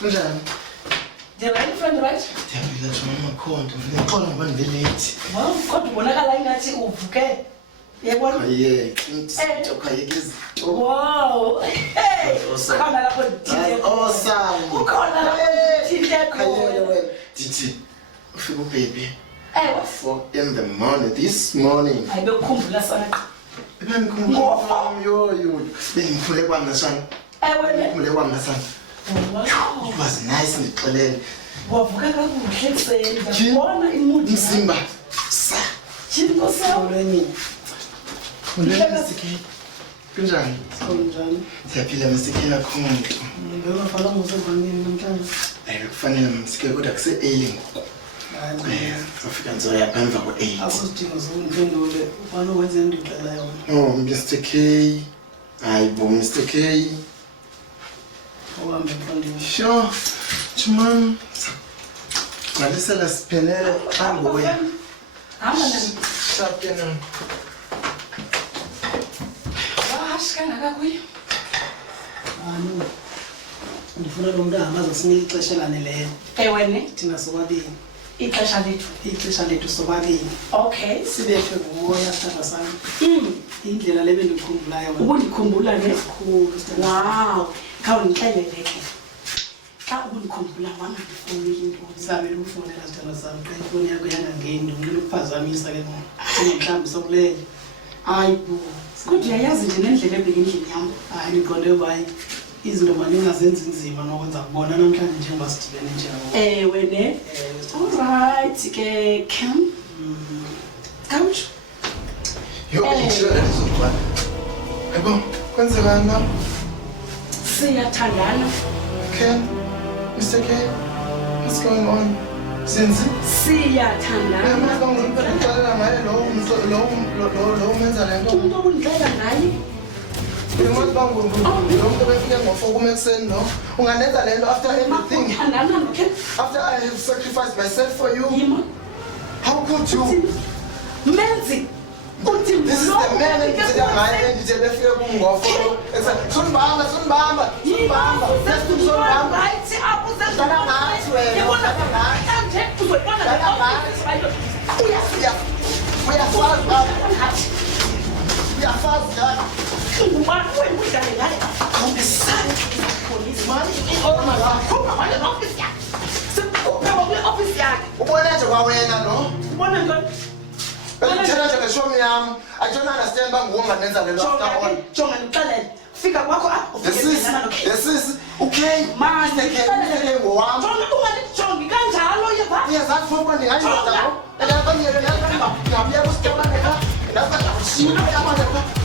Kunjani? The right friend, right? Ndiyaphila nje mama Khonto, ngixola ngoba ngibe-late. Wow, kodwa ubonakala ingathi uvuke. Yebona? Aye, into khayekezi. Wow. Hey. Khona lapho ndithile. Awesome. Ukhona lapho ndithile Khayeke khona. wena. Dithi ufike ubaby. What? 4 in the morning, this morning. Ayibekukhumbula sana. Bengikhumbula yo. Bengikhumbule kwami nasana. Wena. Bengikhumbule kwami nasana. Wow. It was nice ngixolele. Wavuka kakuhle ekseni. Ngibona imudi. Mzimba. Sa. Chimbo sawo leni. Mr. K. Kunjani? Kunjani? Siyaphila Mr. K Khonto. Ngiyafala ngizovanini namhlanje. Kufanele Mr. K kodwa kuse-early ngoku. Sofika ngizoyapha emva kwe-8. Akusudingo zokungiphendule ufana wenze into ixela yona. Oh, Mr. K. Hayi bo, Mr. K. Uhambe mfondini. Sure. Chumani. Ngalisela siphelele xa ngoya. Hamba nani. Sharp ke nani. Kangaka kuyo. Ndifuna lo mntana azosinika ixesha elaneleyo. Wena. Thina sobabini. Ixesha lethu sobabini. Okay. Sibethwe ngumoya sithatha sami. Indlela le bendikhumbulayo. Ubundikhumbula ne? Kakhulu. Wow. Khawundixelele ke. Xa ubundikhumbula wangandifowuneli into. Zabe ukufonela sithandwa sami. Xa ifoni yakho yangangeni ngicela ukuphazamisa ke ngoku. Mhlawumbi sokulele. Hayi bo. Kodwa uyayazi nje nendlela ebekendlini yami. Hayi niqonde bayi. Izinto maningazenzi nzima nokwenza kubona namhlanje njengoba sidibene njalo. Wena. Alright ke Cam. Couch. Yo, ngitshela lezokwana. Yebo, kwenzekani na? Siyathandana. Ken, Mr. K, what's going on? Since Siyathandana. mama ngomntwana ngaye lo menza lento. Umuntu obundixela ngaye. Uyazi bangu lo muntu befike ngo4 kumekuseni no. Unganenza lento after everything. Thandana no Ken. After I have sacrificed myself for you. Yima. How could you? Menzi. This is the man that you said ngaye nje befike ngo4. Sunibamba. Right up uzendala ngathi wena. Yabona kanje uzobona la. Uyafazi Ngubani wemudlale ngaye? Awubesani police man. Oh my God. Khupha wale office yakhe. Sikhupha kule office yakhe. ubona nje kwawena no. Ubona ngani? Bengithela nje ngeshomi yami. I don't understand bangu unganenza lelo after all. Jonga ngixelele. Fika kwakho This is okay. Man, ngeke ngowami. Jonga ungalijongi kanjalo yeba. Uyazazi futhi ndingayenza lo. Ela kanye le namba. Ngabuya kusithola neka. Lapha la.